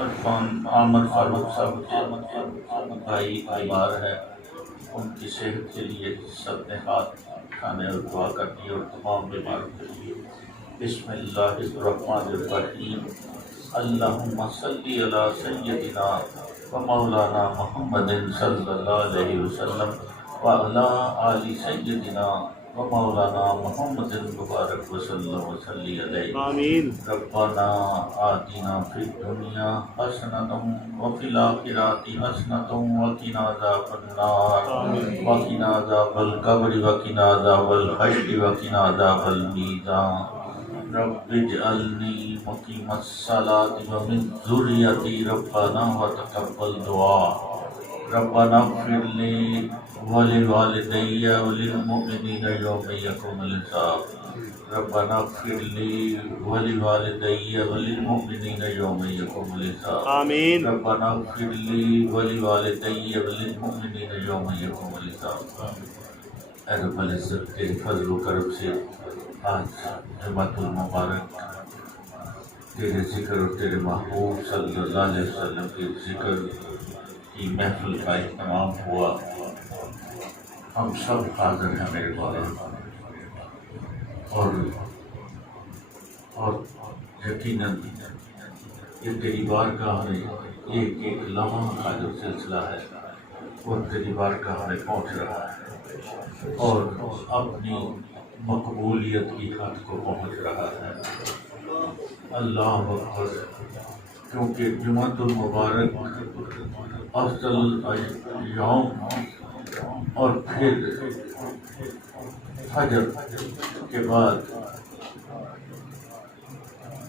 عرفان احمد فاروق صاحب کے بھائی بیمار ہے، ان کی صحت کے لیے سب نے ہاتھ کھانے اور دعا کرنی اور تمام بیماروں کے لیے۔ بسم اللہ الرحمن الرحیم۔ اللہم صلی علی سیدنا و مولانا محمد صلی اللہ علیہ وسلم وعلی آل سیدنا و مولانا محمد مبارک وسلم وصلی علیہ۔ آمین۔ ربنا آتنا فی الدنیا حسنۃ وفی الآخرۃ حسنۃ وقنا عذاب النار آمین۔ وقنا عذاب القبر وقنا عذاب الحشر وقنا عذاب المیزان۔ رب اجعلنی مقیم الصلاۃ ومن ذریتی ربنا وتقبل دعا۔ ربنا اغفر لی ولوالدی وللمؤمنین یوم یقوم الحساب۔ ربنا اغفر لی ولوالدی وللمؤمنین یوم یقوم الحساب۔ آمین۔ ربنا اغفر لی ولوالدی وللمؤمنین یوم یقوم الحساب۔ اے رب العزت، تیرے فضل و کرم سے آج جمعۃ المبارک تیرے ذکر اور تیرے محبوب صلی اللہ علیہ وسلم کے ذکر کی محفل کا اہتمام ہوا۔ ہم سب حاضر ہیں میرے مولا، اور یقیناً یہ تیری بارگاہ میں ایک ایک لمحہ کا جو سلسلہ ہے وہ تیری بارگاہ میں پہنچ رہا ہے اور اپنی مقبولیت کی حد کو پہنچ رہا ہے۔ اللہ اکبر، کیونکہ جمعۃ المبارک افضل الایام اور پھر فجر کے بعد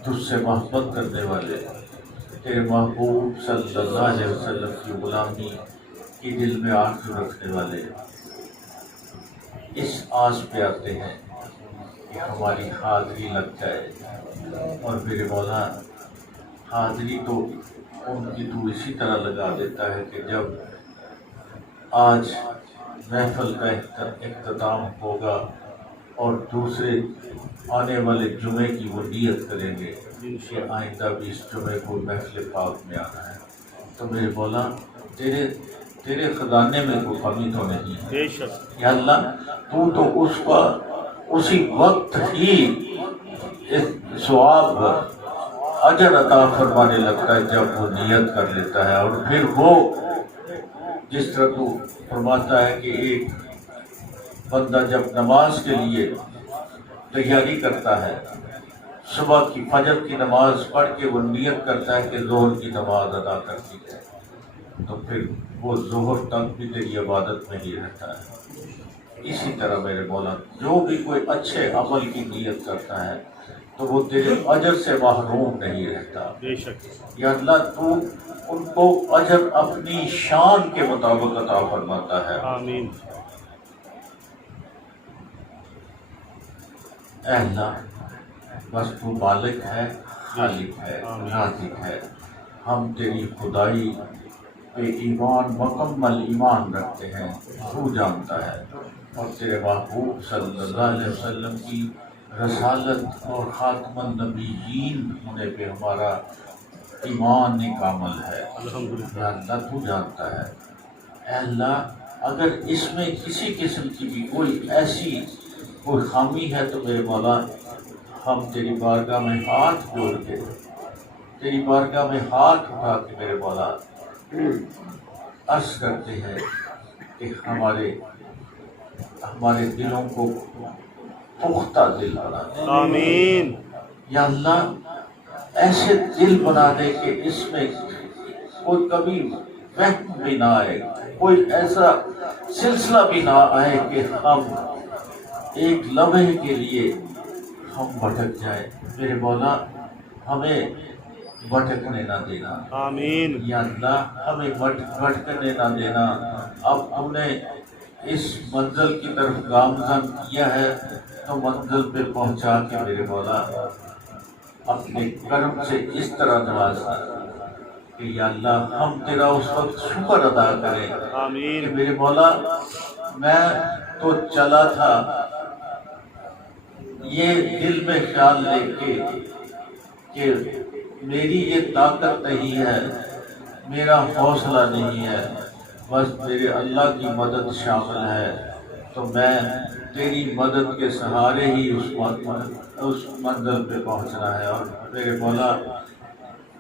تجھ سے محبت کرنے والے تیرے محبوب صلی اللہ علیہ وسلم کی غلامی کی دل میں آرزو رکھنے والے اس آس پہ آتے ہیں کہ ہماری حاضری لگ جائے، اور میرے مولا حاضری تو ان کی تو اسی طرح لگا دیتا ہے کہ جب آج محفل کا اختتام ہوگا اور دوسرے آنے والے جمعے کی وہ نیت کریں گے کہ آئندہ بھی اس جمعے کو محفل پاک میں آنا ہے، تو میرے مولا تیرے خزانے میں کوئی کمی تو نہیں ہے۔ بے شک۔ یا اللہ، تو اس پر اسی وقت ہی ثواب اجر عطا فرمانے لگتا ہے جب وہ نیت کر لیتا ہے، اور پھر وہ جس طرح تو فرماتا ہے کہ ایک بندہ جب نماز کے لیے تیاری کرتا ہے، صبح کی فجر کی نماز پڑھ کے وہ نیت کرتا ہے کہ ظہر کی نماز ادا کرتی ہے، تو پھر وہ ظہر تک بھی تیری عبادت میں ہی رہتا ہے۔ اسی طرح میرے مولا جو بھی کوئی اچھے عمل کی نیت کرتا ہے تو وہ تیرے اجر سے محروم نہیں رہتا۔ بے شک۔ یا اللہ، تو ان کو اجر اپنی شان کے مطابق عطا فرماتا ہے۔ آمین۔ اے اللہ، بس تو مالک ہے، خالق ہے، رازق ہے، ہم تیری خدائی پہ ایمان مکمل ایمان رکھتے ہیں، تو جانتا ہے، اور تیرے محبوب صلی اللہ علیہ وسلم کی رسالت اور خاتم النبیین ہونے پہ ہمارا ایمان کامل ہے۔ الحمدللہ۔ یا اللہ، تو جانتا ہے۔ اے اللہ، اگر اس میں کسی قسم کی بھی کوئی خامی ہے تو میرے مولا ہم تیری بارگاہ میں ہاتھ جوڑ کے، تیری بارگاہ میں ہاتھ اٹھا کے میرے مولا عرض کرتے ہیں کہ ہمارے دلوں کو پختہ دل بنا دے۔ آمین۔ یا اللہ، ایسے دل بنا دے کہ اس میں کوئی کبھی وہم بھی نہ آئے، کوئی ایسا سلسلہ بھی نہ آئے کہ ہم ایک لمحے کے لیے ہم بھٹک جائیں۔ میرے مولا، ہمیں بھٹکنے نہ دینا۔ آمین۔ یا اللہ، ہمیں بھٹکنے نہ دینا۔ اب تم نے اس منزل کی طرف گامزن کیا ہے تو منزل پہ پہنچا کے میرے مولا اپنے کرم سے اس طرح نوازنا کہ یا اللہ ہم تیرا اس وقت شکر ادا کریں آمین۔ کہ میرے مولا میں تو چلا تھا یہ دل میں خیال لے کے کہ میری یہ طاقت نہیں ہے، میرا حوصلہ نہیں ہے، بس میرے اللہ کی مدد شامل ہے، تو میں تیری مدد کے سہارے ہی اس منزل پہ پہنچنا ہے۔ اور میرے مولا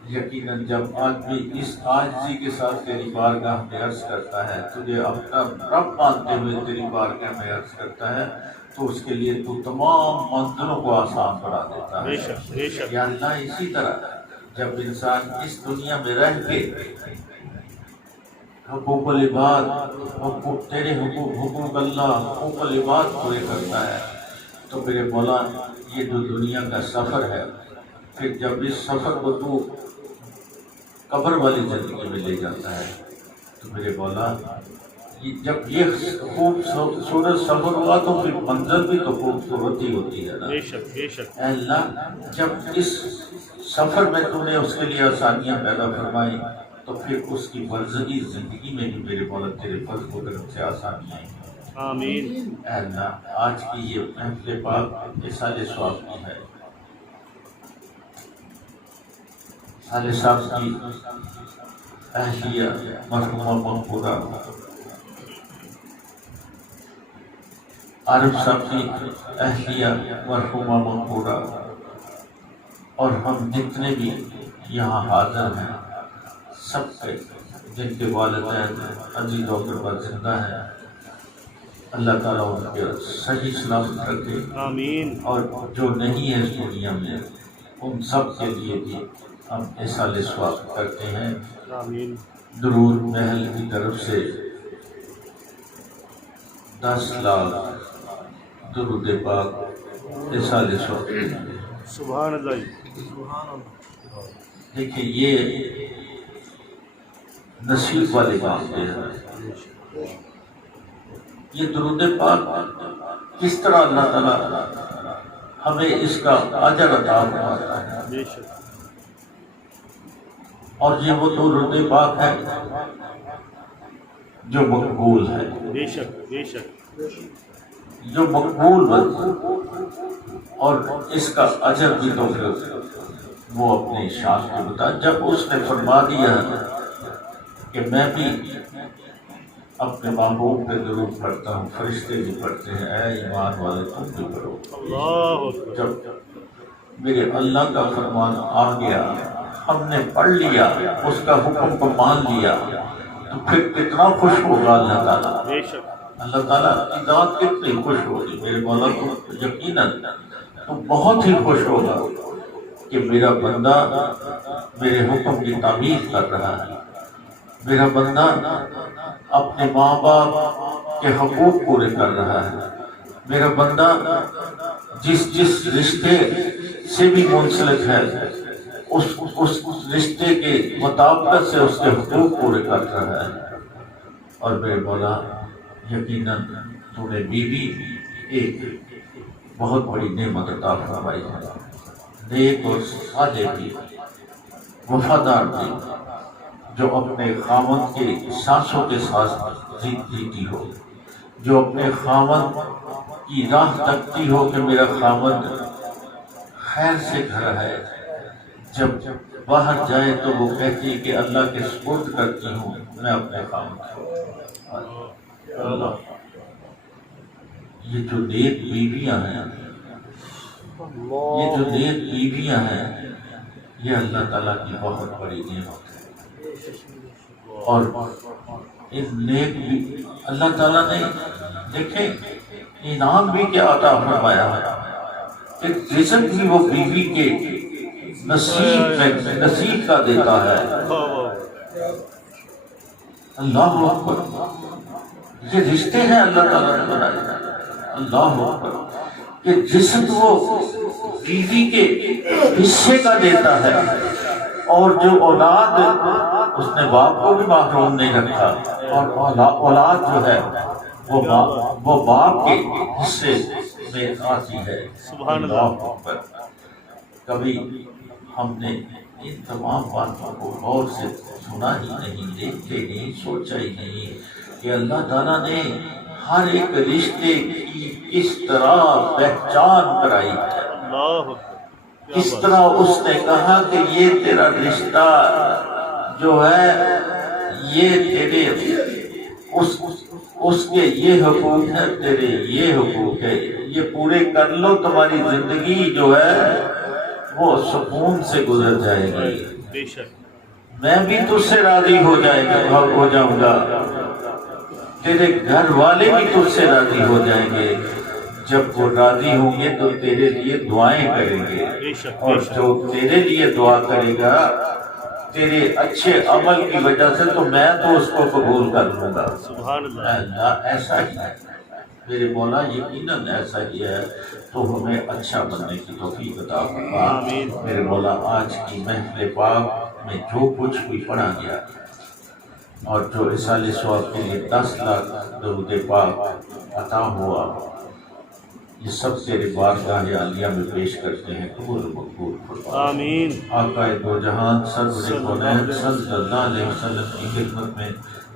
یقیناً جب آدمی اس عاجزی کے ساتھ تیری بارگاہ میں عرض کرتا ہے، تجھے اپنا رب مانتے ہوئے تیری بارگاہ میں عرض کرتا ہے، تو اس کے لیے تو تمام منزلوں کو آسان بنا دیتا بے ہے۔ شک بے شک یا اللہ اسی طرح جب انسان اس دنیا میں رہ کے حقوق العباد، تیرے حقوق اللہ، حقوق العباد پورے کرتا ہے، تو میرے مولا یہ جو دنیا کا سفر ہے، پھر جب اس سفر کو تو قبر والی زندگی میں لے جاتا ہے، تو میرے مولا جب یہ خوبصورت سفر ہوا تو پھر منظر بھی تو خوبصورت ہی ہوتی ہے نا۔ بے شک بے شک اے اللہ جب اس سفر میں تو نے اس کے لیے آسانیاں پیدا فرمائی، تو پھر اس کی برزخی زندگی میں بھی میرے مولا تیرے فضل و کرم سے آسانیاں ہیں۔ آمین اے اللہ آج کی یہ محفل پاک اصال ثواب کی ہے، صالح صاحب کی اہلیہ مرحومہ مغفورہ، عارف صاحب کی اہلیہ مرحومہ مغفورہ، اور ہم جتنے بھی یہاں حاضر ہیں سب کے جن کے والدین عزیز و اقربا زندہ ہیں، اللہ تعالیٰ ان کے صحیح سلامت رکھے، آمین اور جو نہیں ہے اس دنیا میں ان سب کے لیے بھی ہم اصال ثواب کرتے ہیں۔ آمین درود محل کی طرف سے 10 لاکھ درود پاک اصال ثواب۔ سبحان اللہ دیکھیں یہ نصیب والے کام کے ہیں، یہ درود پاک کس طرح اللہ تعالیٰ ہمیں اس کا اجر عطا فرماتا ہے، بے شک اور یہ وہ درود پاک ہے جو مقبول ہے، بے شک بے شک جو مقبول اور اس کا اجر بھی تو پھر وہ اپنے شان کے بتا، جب اس نے فرما دیا کہ میں بھی اپنے محبوب پہ درود پڑھتا ہوں، فرشتے بھی پڑھتے ہیں، اے ایمان والے تم بھی پڑھو۔ اللہ اکبر جب میرے اللہ کا فرمان آ گیا، ہم نے پڑھ لیا، اس کا حکم کو مان لیا، تو پھر کتنا خوش ہوگا اللہ تعالیٰ۔ بے شک اللہ تعالیٰ کی ذات کتنی خوش ہوگی، میرے مولا تو یقیناً تو بہت ہی خوش ہوگا کہ میرا بندہ میرے حکم کی تعمیل کر رہا ہے، میرا بندہ اپنے ماں باپ کے حقوق پورے کر رہا ہے، میرا بندہ جس رشتے سے بھی منسلک ہے اس رشتے کے مطابقت سے اس کے حقوق پورے کر رہا ہے۔ اور میرے مولا یقیناً تو نے بیوی ایک بہت بڑی نعمت عطا فرمائی ہے، نیک اور صالح بھی، وفادار بھی، جو اپنے خاوند کے سانسوں کے ساتھ جیتی ہو، جو اپنے خاوند کی راہ تکتی ہو کہ میرا خاوند خیر سے گھر ہے، جب باہر جائے تو وہ کہتی کہ اللہ کے سپرد کرتی ہوں میں اپنے خاوند کو۔ اللہ یہ جو نیک بیویاں ہیں، یہ جو نیک بیویاں ہیں، یہ اللہ تعالیٰ کی بہت بڑی نعمت ہے، اور ان نیک اللہ تعالیٰ نے دیکھیں انعام بھی کیا عطا فرمایا ہے کہ رزق بھی وہ بیوی کے نصیب کا دیتا ہے۔ اللہ اکبر، یہ رشتے ہیں اللہ تعالیٰ نے بنائے، اللہ اکبر، کہ جسم وہ بیوی کے حصے کا دیتا ہے، اور جو اولاد اس نے باپ کو بھی محروم نہیں رکھا، اور اولاد جو ہے وہ باپ کے حصے میں آتی ہے۔ سبحان اللہ اکبر، کبھی ہم نے ان تمام باتوں کو غور سے سنا ہی نہیں، دیکھتے نہیں، سوچا ہی نہیں کہ اللہ تعالیٰ نے ہر ایک رشتے کی کس طرح پہچان کرائی ہے۔ اللہ اس طرح اس نے کہا کہ یہ تیرا رشتہ جو ہے یہ تیرے اس کے یہ حقوق ہے، تیرے یہ حقوق ہے، یہ پورے کر لو، تمہاری زندگی جو ہے وہ سکون سے گزر جائے گی، بے شک میں بھی تجھ سے راضی ہو جاؤں گا، تیرے گھر والے بھی تجھ سے راضی ہو جائیں گے، جب وہ راضی ہوں گے تو تیرے لیے دعائیں کریں گے، اور جو تیرے لیے دعا کرے گا تیرے اچھے عمل کی وجہ سے تو میں تو اس کو قبول کر لوں گا۔ سبحان اللہ اللہ ایسا ہی ہے میرے مولا، یقیناً ایسا ہی ہے، تو ہمیں اچھا بننے کی توفیق عطا فرما۔ آمین۔ میرے مولا آج کی محفل پاک میں جو کچھ بھی پڑھا گیا اور جو اصالِ ثواب کے لیے 10 لاکھ درود پاک عطا ہوا، یہ سب تیرے بارگاہ عالیہ میں پیش کرتے ہیں، قبول مقبول فرما۔ آمین۔ آقا دو جہان سرور کونین صلی اللہ علیہ وسلم کی خدمت میں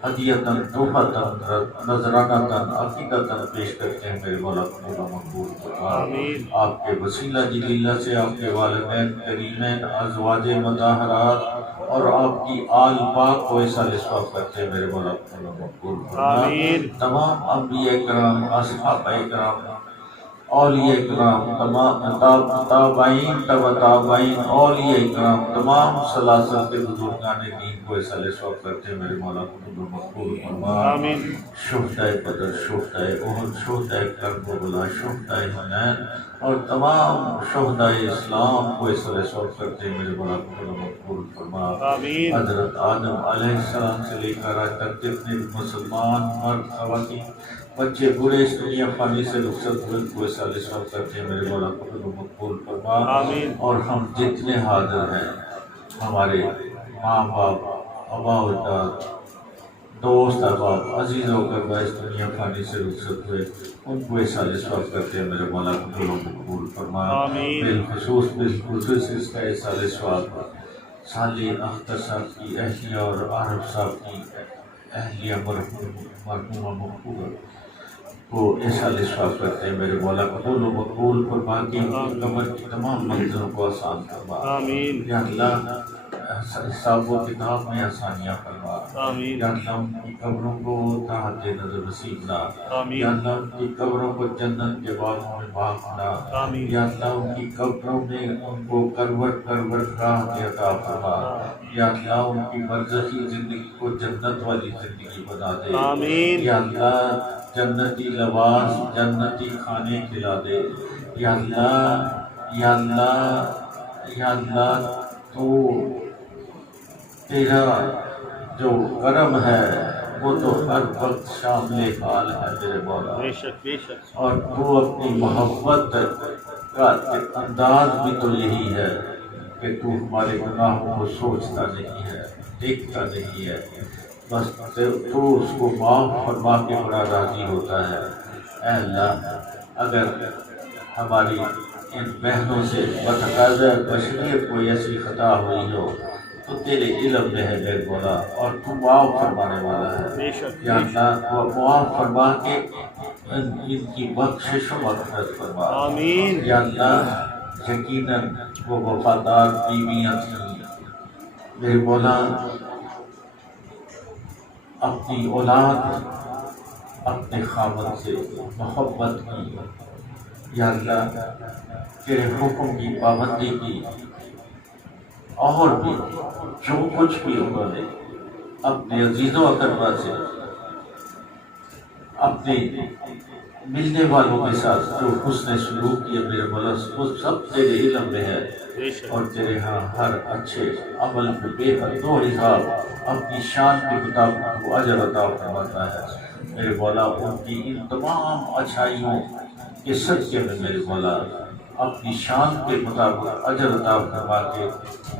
ہدیتاً تحفتاً نذرانتاً عقیدتاً پیش کرتے ہیں، میرے مولا قبول مقبول فرما۔ آمین۔ آپ کے وسیلہ جلیلہ سے آپ کے والدین کریمین، ازواج مطہرات اور آپ کی آل پاک کو اصالِ ثواب کرتے ہیں، میرے مولا قبول مقبول فرما۔ آمین۔ تمام انبیاء کرام، اصحابہ کرام، اولیاء کرام، تمام تابعین تابعین اولیاء کرام، تمام سلاسل کے بزرگان دین کو اصالِ ثواب کرتے ہیں، میرے مولا قبول مقبول فرما۔ آمین۔ شہدائے بدر، شہدائے احد، شہدائے کربلا، شہدائے حنین اور تمام شہدائے اسلام کو اصالِ ثواب کرتے ہیں، میرے مولا قبول مقبول فرما۔ آمین۔ حضرت آدم علیہ السلام سے لے کر آج تک جتنے بھی مسلمان مرد، خواتین، بچے بوڑھے اس دنیا فانی سے رخصت ہوئے کو اصالِ ثواب کرتے ہیں، میرے مولا قبول مقبول فرما۔ آمین۔ اور ہم جتنے حاضر ہیں، ہمارے ماں باپ، آبا و اجداد، دوست احباب، عزیز و اقربا اس دنیا فانی سے رخصت ہوئے، ان کو اصالِ ثواب کرتے ہیں، میرے مولا قبول مقبول فرما۔ آمین۔ بالخصوص اس کا اصالِ ثواب صالح اختر صاحب کی اہلیہ اور عارف صاحب کی اہلیہ مرحومہ مقبول کو اصالِ ثواب کرتے ہیں، میرے مولا قبول و مقبول فرما کے ان کی قبر کی تمام منزلوں کو آسان فرما۔ آمین۔ یا اللہ حساب و کتاب میں آسانیاں فرما۔ آمین۔ یا اللہ ان کی قبروں کو تحت نظر نصیب بنا۔ آمین۔ یا اللہ ان کی قبروں کو جنت کے باغوں میں باغ بنا۔ آمین۔ یا اللہ ان کی قبروں میں ان کو کرور راہ عطا فرما۔ یا اللہ ان کی برزخی زندگی کو جنت والی زندگی بنا دے۔ آمین۔ یا اللہ جنتی لباس، جنتی کھانے کھلا دے۔ یا اللہ، یا اللہ، یا اللہ تو تیرا جو کرم ہے وہ تو ہر وقت شامل حال ہے، میرے مولا، بے شک بے شک۔ اور تو اپنی محبت کا انداز بھی تو یہی ہے کہ تو ہمارے گناہوں کو سوچتا نہیں ہے، دیکھتا نہیں ہے، بس تو اس کو معاف فرما کے بڑا راضی ہوتا ہے۔ اے اللہ اگر ہماری ان بہنوں سے بتقاضۂ بشریت کوئی ایسی خطا ہوئی ہو تو تیرے علم میں ہے میرے مولا، اور تو معاف فرمانے والا ہے۔ بے شک یا اللہ وہ معاف فرما کے ان کی بخشش و مغفرت فرما۔ آمین۔ یا اللہ یقیناً وہ وفادار بیویاں تھیں میرے مولا، اپنی اولاد اپنے خاوند سے محبت کی، یا اللہ تیرے حکم کی پابندی کی، اور بھی جو کچھ بھی انہوں نے اپنے عزیز و اقربا سے، اپنے ملنے والوں کے ساتھ جو حسن سلوک کیا میرے مولا، وہ سب تیرے علم میں ہے، بے شک۔ اور تیرے ہاں ہر اچھے عمل پہ بے حد و حساب اپنی شان کے مطابق وہ اجر عطا فرماتا ہے، میرے مولا۔ ان کی ان تمام اچھائیوں کے صدقے میں میرے مولا اپنی شان کے مطابق اجر عطا فرما کے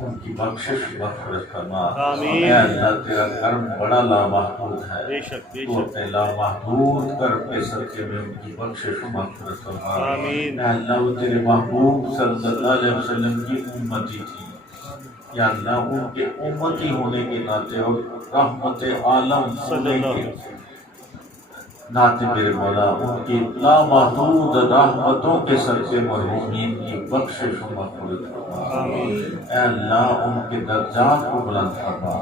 ان کی بخشش مغفرت فرما۔ آمین۔ اے اللہ تیرا کرم بڑا لامحدود ہے، بے شک بے تو شک۔ اپنے لامحدود کرم کے صدقے میں ان کی بخشش و مغفرت فرما۔ آمین۔ اے اللہ وہ تیرے محبوب صلی اللہ علیہ وسلم کی امتی تھی، یا اللہ ان کے امتی ہونے کے ناطے اور رحمت عالم صلی ہونے اللہ کے علیہ وسلم۔ نعت میرے مولا ان کی لامحدود رحمتوں کے صدقے مرحومین کی بخشش و مغفرت فرما۔ اے اللہ ان کے درجات کو بلند فرما،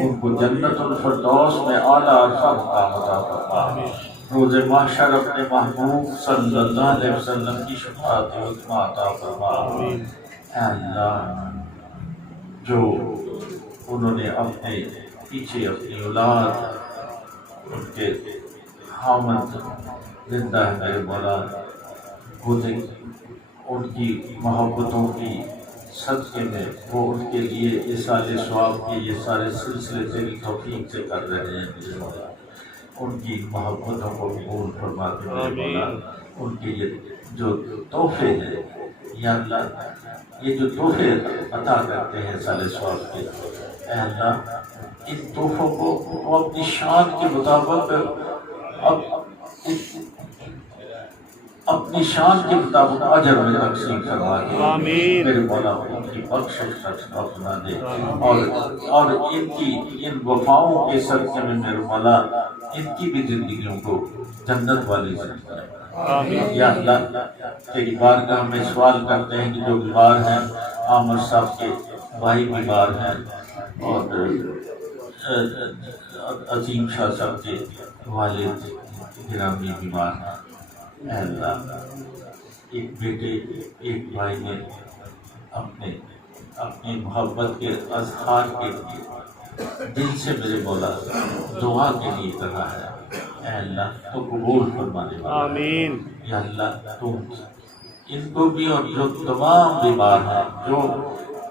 ان کو جنت الفردوس میں اعلیٰ عرصہ مقام عطا فرما۔ روز محشر اپنے محبوب صلی اللہ علیہ وسلم کی شفاعت عظمیٰ عطا فرما۔ اے اللہ جو انہوں نے اپنے پیچھے اپنی اولاد ان کے حامد زندہ ہے میرے مولا، وہ ان کی محبتوں کی صدقے میں وہ ان کے لیے ایصال ثواب کے یہ سارے سلسلے تیری توفیق سے کر رہے ہیں میرے مولا، ان کی محبتوں کو قبول فرما دے میرے مولا۔ ان کے یہ جو تحفے ہیں یا اللہ، یہ جو تحفے عطا کرتے ہیں ایصال ثواب کے، اے اللہ ان تحفوں کو وہ اپنی شان کے مطابق اپنی شان کے مطابق اجر میں تقسیم کروا دے میرے مولا، ان کی بخشش فرما دے، اور ان وفاؤں کے صدقے میں میرے مولا ان کی بھی زندگیوں کو جنت والی زندگی۔ یا اللہ تیری بارگاہ میں سوال کرتے ہیں کہ جو بیمار ہیں، عامر صاحب کے بھائی بیمار ہیں اور عظیم شاہ صاحب کے والد گرامی بیمار ہیں، اے اللہ ایک بیٹے ایک بھائی نے اپنی محبت کے اظہار کے لیے دل سے میرے مولا دعا کے لیے کہا ہے، اے اللہ تو قبول فرمانے والا آمین۔ یا اللہ تم ان کو بھی اور جو تمام بیمار ہیں جو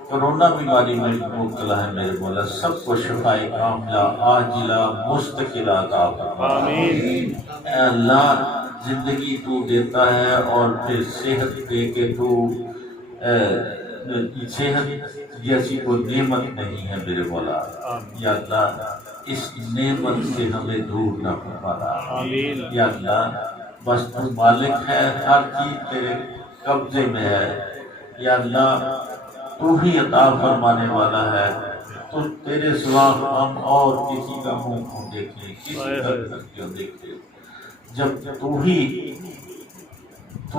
کرونا بیماری میں مبتلا ہے میرے مولا، سب کو شفائے کاملہ عاجلہ مستقلہ عطا فرما۔ آمین۔ اے اللہ زندگی تو دیتا ہے اور پھر صحت دے کے تو صحت جیسی کوئی نعمت نہیں ہے میرے مولا، یا اللہ اس نعمت سے ہمیں دور نہ فرمانا۔ آمین۔ یا اللہ بس تو مالک ہے، ہر چیز تیرے قبضے میں ہے، یا اللہ تو ہی عطا فرمانے والا ہے، تو تیرے سوا ہم اور کسی کا منہ کیوں دیکھیں، کسی کا کیوں دیکھیں، جب تو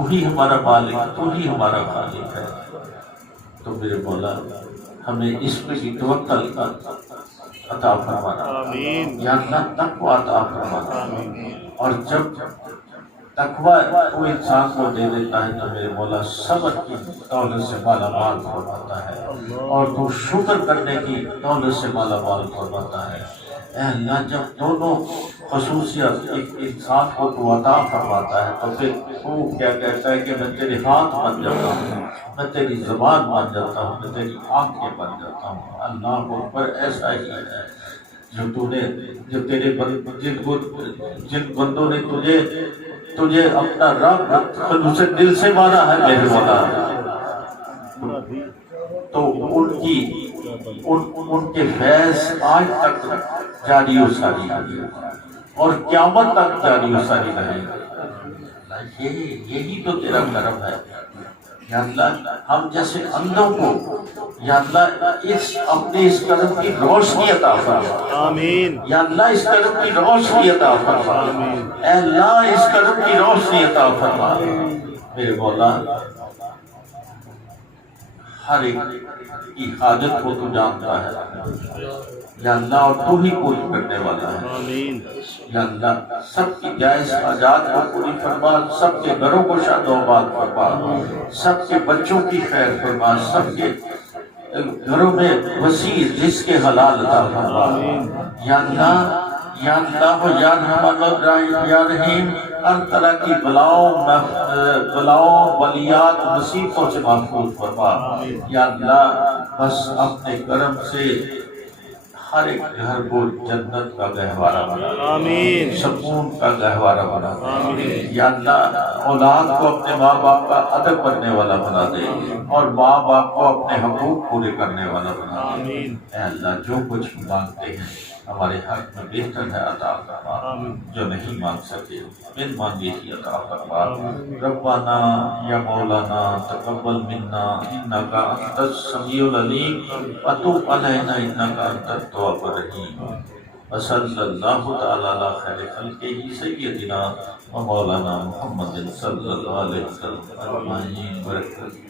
ہی ہمارا مالک، تو ہی ہمارا خالق ہے، تو میرے مولا ہمیں اس پہ بھی توکل عطا فرمانا، آمین۔ یا اللہ تقوی عطا فرمانا، اور جب تقوی وہ انسان کو دے دیتا ہے تو میرے مولا صبر کی دولت سے مالا مال فرماتا ہے، اور تو شکر کرنے کی دولت سے مالا مال فرماتا ہے۔ اے اللہ جب دونوں خصوصیت ایک انسان کو تو عطا فرماتا ہے تو پھر وہ کیا کہتا ہے کہ میں تیرے ہاتھ بن جاتا ہوں، میں تیری زبان بن جاتا ہوں، میں تیری آنکھیں بن جاتا ہوں۔ اللہ اکبر، ایسا ہی ہے جو تیرے جن بندوں نے تجھے اپنا رب خلوص دل سے مانا ہے میرے مولا، تو ان کے فیض آج تک جاری و ساری ہے اور قیامت تک جاری و ساری رہے گا۔ یہی تو تیرا کرم ہے یا اللہ، ہم جیسے اندھوں کو یا اللہ اپنے اس کرم کی روشنی عطا فرما۔ آمین۔ یا اللہ اس کرم کی روشنی عطا فرما، اے اللہ اس کرم کی روشنی عطا فرما میرے مولا۔ ہر ایک کی حاجت کو تو جانتا ہے یا اللہ، اور تو ہی پوری کرنے والا ہے آمین۔ یا اللہ، سب کی جائز حاجات کو پوری فرما، سب کے گھروں کو شاد و آباد فرما، سب کے بچوں کی خیر فرما، سب کے گھروں میں وسیع رزق حلال عطا فرما یا اللہ۔ یا اللہ یا رحمان یا رحیم، ہر طرح کی بلاؤں بلیات مصیبتوں سے محفوظ فرما یا اللہ۔ بس اپنے کرم سے ہر ایک گھر کو جنت کا گہوارہ بنا دے، آمین۔ سکون کا گہوارہ بنا دے یا اللہ۔ اولاد کو اپنے ماں باپ کا ادب کرنے والا بنا دے اور ماں باپ کو اپنے حقوق پورے کرنے والا بنا دے۔ اے اللہ جو کچھ مانگتے ہیں ہمارے حق میں بہتر ہے عطا فرما، جو نہیں مانگ سکے بن مانگے ہی عطا فرما۔ ربنا یا مولانا تقبل منا انک انت السمیع العلیم وتب علینا انک انت التواب الرحیم۔ وصلی اللہ تعالی علی خیر خلقہ سیدنا و مولانا محمد صلی اللہ علیہ وسلم اجمعین.